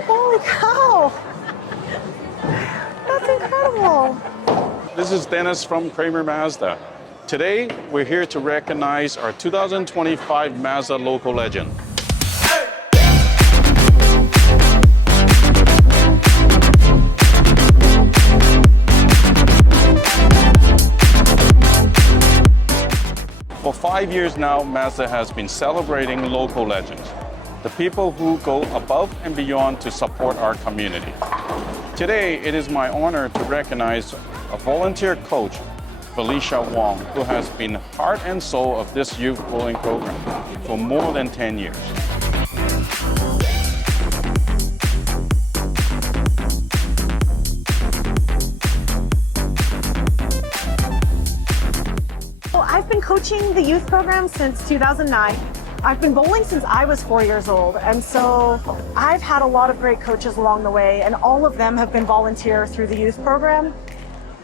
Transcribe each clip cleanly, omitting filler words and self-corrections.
Holy cow! That's incredible. This is Dennis from Kramer Mazda. Today, we're here to recognize our 2025 Mazda local legend. For 5 years now, Mazda has been celebrating local legends, the people who go above and beyond to support our community. Today, it is my honor to recognize a volunteer coach, Felicia Wong, who has been heart and soul of this youth bowling program for more than 10 years. I've been coaching the youth program since 2009. I've been bowling since I was 4 years old, and so I've had a lot of great coaches along the way, and all of them have been volunteer through the youth program.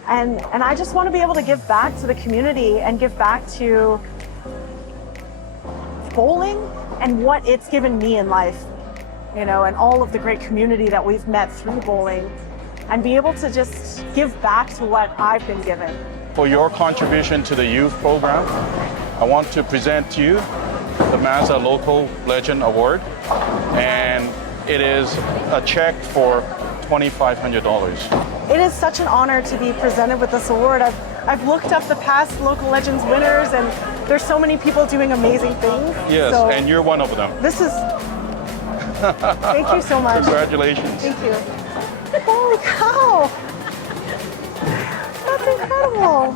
And I just want to be able to give back to the community and give back to bowling and what it's given me in life, you know, and all of the great community that we've met through bowling, and be able to just give back to what I've been given. For your contribution to the youth program, I want to present to you the Mazda Local Legend Award, and it is a check for $2,500. It is such an honor to be presented with this award. I've looked up the past Local Legends winners, and there's so many people doing amazing things. Yes, so and you're one of them. This is, thank you so much. Congratulations. Thank you. Holy cow! That's incredible.